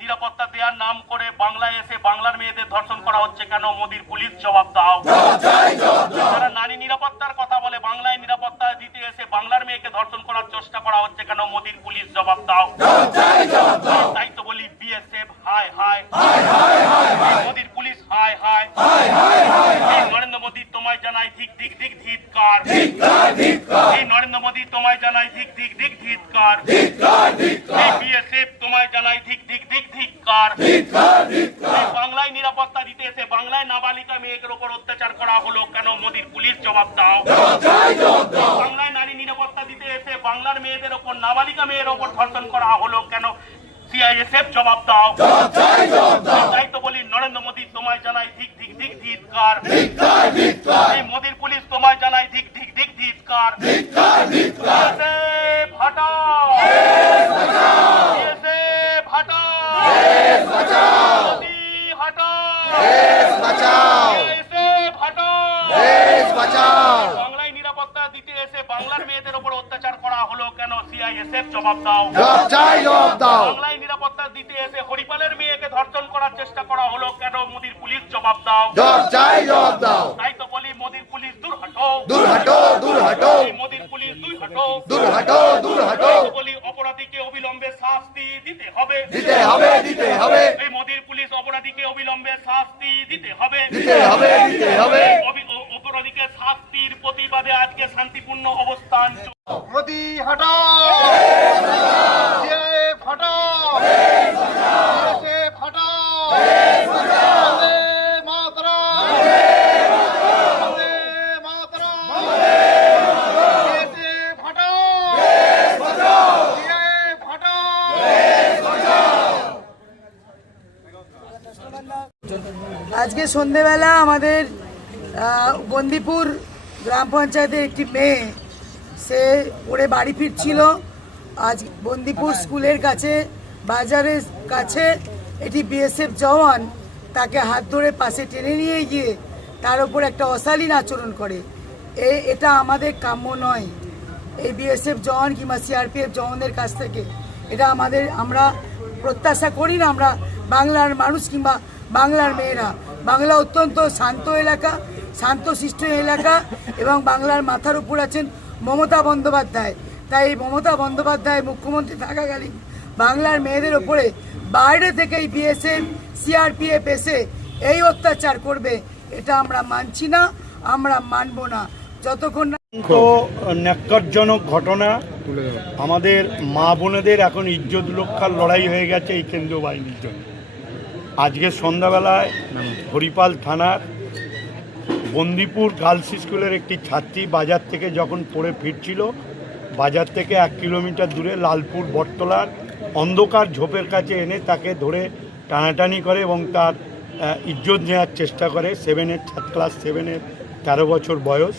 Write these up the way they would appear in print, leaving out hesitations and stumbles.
নিরাপত্তা দেওয়ার নাম করে বাংলায় এসে বাংলার মেয়েদের ধর্ষণ করা হচ্ছে কেন? মোদির পুলিশ জবাব দাও। যারা নারী নিরাপত্তার কথা বলে বাংলায় নিরাপত্তা দিতে এসে বাংলার মেয়েকে ধর্ষণ করার চেষ্টা করা হচ্ছে কেন? মোদির পুলিশ জবাব দাও। তাই তো বলি বিএসএফ হায় হায়, মোদির পুলিশ হায় হায়। নরেন্দ্র মোদী তোমায় জানাই ধিক ধিক ধিক ধিক্কার। এই নরেন্দ্র মোদী তোমায় জানাই ধিক ধিক ধিক ধিক্কার। এই বিএসএফ তোমায় জানাই ধিক ধিক ধিক ধিক্কার। বাংলায় নিরাপত্তা দিতে এসে বাংলায় নাবালিকা মেয়েদের উপর অত্যাচার করা হলো কেন? মোদির পুলিশ জবাব দাও। বাংলায় নারী নিরাপত্তা দিতে এসে বাংলার মেয়েদের উপর নাবালিকা মেয়ের উপর ধর্ষণ করা হলো কেন? সিআইএসএফ জবাব দাও। তাই তো বলি নরেন্দ্র মোদী তোমায় জানাই ধিক ধিক ধিক ধিক্কার। এই মোদির পুলিশ তোমায় জানাই ধিক ধিক ধিক ধিক্কার। হটাও, বাংলায় নিরাপত্তা দিতে এসে বাংলার মেয়েদের উপর অত্যাচার করা হলো কেন? সিআইএসএফ জবাব দাও। বাংলায় নিরাপত্তা দিতে এসে হরিপালের মেয়েকে ধর্ষণ করার চেষ্টা করা হলো কেন? মোদির পুলিশ জবাব দাও। তাই তো বলি মোদির পুলিশ দূর হটো, মোদির পুলিশ দূর হটো। বলি অপরাধীকে অবিলম্বে শাস্তি দিতে হবে। এই মোদির পুলিশ অপরাধীকে অবিলম্বে শাস্তি দিতে হবে। অপরাধীকে শাস্তির প্রতিবাদে আজকে শান্তিপূর্ণ অবস্থান। মোদি হটাও, হটাও, আজকে সন্ধেবেলা আমাদের বন্দিপুর গ্রাম পঞ্চায়েতের একটি মেয়ে, সে পড়ে বাড়ি ফিরছিল। আজ বন্দিপুর স্কুলের কাছে, বাজারের কাছে এটি বিএসএফ জওয়ান তাকে হাত ধরে পাশে টেনে নিয়ে গিয়ে তার উপর একটা অশালীন আচরণ করে। এটা আমাদের কাম্য নয়। এই বিএসএফ জওয়ান কিংবা সিআরপিএফ জওয়ানদের কাছ থেকে এটা আমরা প্রত্যাশা করি না। আমরা বাংলার মানুষ কিংবা বাংলার মেয়েরা, বাংলা অত্যন্ত শান্ত এলাকা, শান্তশিষ্ট এলাকা এবং বাংলার মাথার উপর আছেন মমতা বন্দ্যোপাধ্যায়। তাই এই মমতা বন্দ্যোপাধ্যায় মুখ্যমন্ত্রী থাকাকালীন বাংলার মেয়েদের ওপরে বাইরে থেকে এই বিএসএফ সিআরপিএফ এসে এই অত্যাচার করবে, এটা আমরা মানছি না, আমরা মানব না যতক্ষণ না। তো ন্যাক্কারজনক ঘটনা। আমাদের মা বোনেদের এখন ইজ্জত রক্ষার লড়াই হয়ে গেছে এই কেন্দ্রীয় বাহিনীর জন্য। আজকে সন্ধ্যাবেলায় হরিপাল থানার বন্দিপুর গার্লস স্কুলের একটি ছাত্রী বাজার থেকে যখন পড়ে ফিরছিল, বাজার থেকে 1 কিলোমিটার দূরে লালপুর বটতলার অন্ধকার ঝোপের কাছে এনে তাকে ধরে টানাটানি করে এবং তার ইজ্জত নেওয়ার চেষ্টা করে। ক্লাস 7-এর 13 বছর বয়স।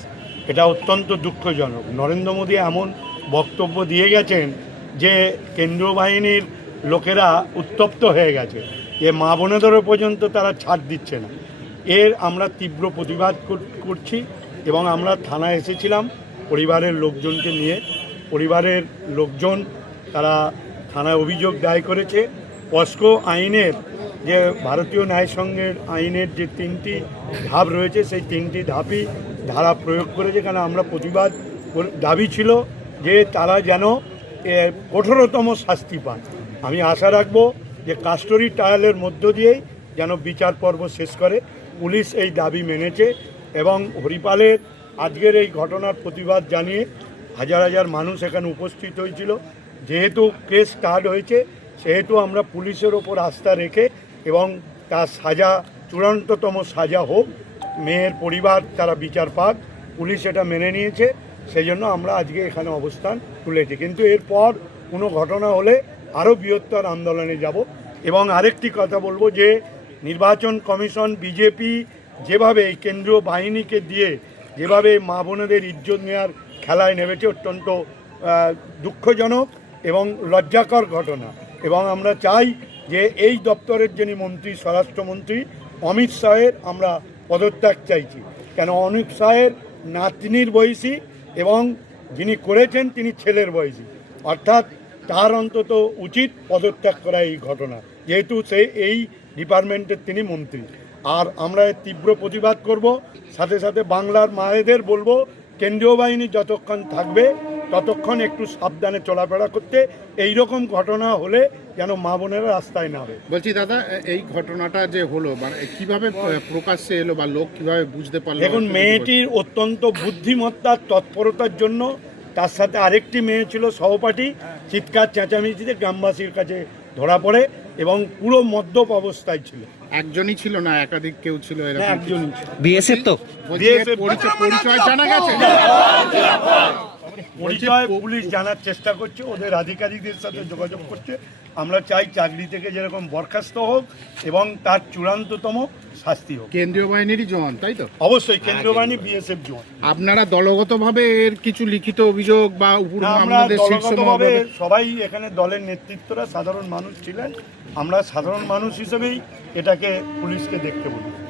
এটা অত্যন্ত দুঃখজনক। নরেন্দ্র মোদী এমন বক্তব্য দিয়ে গেছেন যে কেন্দ্রীয় বাহিনীর লোকেরা উত্তপ্ত হয়ে গেছে, যে মা বোনেদেরও পর্যন্ত তারা ছাড় দিচ্ছে না। এর আমরা তীব্র প্রতিবাদ করছি এবং আমরা থানায় এসেছিলাম পরিবারের লোকজনকে নিয়ে। পরিবারের লোকজন তারা থানায় অভিযোগ দায় করেছে। পস্কো আইনের, যে ভারতীয় ন্যায় সংঘের আইনের যে 3টি ধাপ রয়েছে, সেই 3টি ধাপই ধারা প্রয়োগ করেছে। কারণ আমরা প্রতিবাদ দাবি ছিল যে তারা যেন কঠোরতম শাস্তি পান। আমি আশা রাখবো যে কাস্টডি ট্রায়ালের মধ্য দিয়েই যেন বিচার পর্ব শেষ করে। পুলিশ এই দাবি মেনেছে এবং হরিপালের আজকের এই ঘটনার প্রতিবাদ জানিয়ে হাজার হাজার মানুষ এখানে উপস্থিত হয়েছিল। যেহেতু কেস স্টার্ট হয়েছে, সেহেতু আমরা পুলিশের ওপর আস্থা রেখে এবং তার সাজা চূড়ান্ততম সাজা হোক, মেয়ের পরিবার তারা বিচার পাক, পুলিশ এটা মেনে নিয়েছে। সেই জন্য আমরা আজকে এখানে অবস্থান তুলেছি। কিন্তু এরপর কোনো ঘটনা হলে আরও বৃহত্তর আন্দোলনে যাব। এবং আরেকটি কথা বলবো যে নির্বাচন কমিশন বিজেপি যেভাবে এই কেন্দ্রীয় বাহিনীকে দিয়ে যেভাবে মা বোনেদের ইজ্জত নেওয়ার খেলায় নেমেছে অত্যন্ত দুঃখজনক এবং লজ্জাকর ঘটনা। এবং আমরা চাই যে এই দপ্তরের যিনি মন্ত্রী স্বরাষ্ট্রমন্ত্রী অমিত শাহের আমরা পদত্যাগ চাইছি, কেন অমিত শাহের নাতনির বয়সী এবং যিনি করেছেন তিনি ছেলের বয়সী, অর্থাৎ তার অন্তত উচিত পদত্যাগ করা এই ঘটনা, যেহেতু সে এই ডিপার্টমেন্টের তিনি মন্ত্রী। আর আমরা এর তীব্র প্রতিবাদ করব, সাথে সাথে বাংলার মায়েদের বলবো কেন্দ্রীয় বাহিনী যতক্ষণ থাকবে ততক্ষণ একটু সাবধানে চলাফেরা করতে, এই রকম ঘটনা হলে যেন মা বোনেরা রাস্তায় না হবে। বলছি দাদা, এই ঘটনাটা যে হলো মানে কিভাবে প্রকাশ্যে এলো বা লোক কিভাবে বুঝতে পারলো? দেখুন, মেয়েটির অত্যন্ত বুদ্ধিমত্তার তৎপরতার জন্য তার সাথে আরেকটি মেয়ে ছিল সহপাঠী, চিৎকার চেঁচামেচিতে গ্রামবাসীর কাছে ধরা পড়ে এবং পুরো মদ্যপ অবস্থায় ছিল। একজনই ছিল না একাধিক কেউ ছিল? না, এরকম একজনই ছিল। বিএসএফ তো বলছি, এর পরিচয় জানা গেছে? পরিচয় পুলিশ জানার চেষ্টা করছে, ওদের আধিকারিকদের সাথে যোগাযোগ করছে। আমরা চাই চাকরি থেকে যেরকম বরখাস্ত হোক এবং তার চূড়ান্ততম শাস্তি হোক। কেন্দ্রীয় বাহিনীরই জওয়ান, তাই তো? অবশ্যই কেন্দ্রীয় বাহিনী বিএসএফ জওয়ান। আপনারা দলগতভাবে এর কিছু লিখিত অভিযোগ বা উপর না, আমরা আমাদের শীর্ষ দলগতভাবে মহলে- সবাই এখানে দলের নেতৃত্বরা সাধারণ মানুষ ছিলেন, আমরা সাধারণ মানুষ হিসেবেই এটাকে পুলিশকে দেখতে বলি।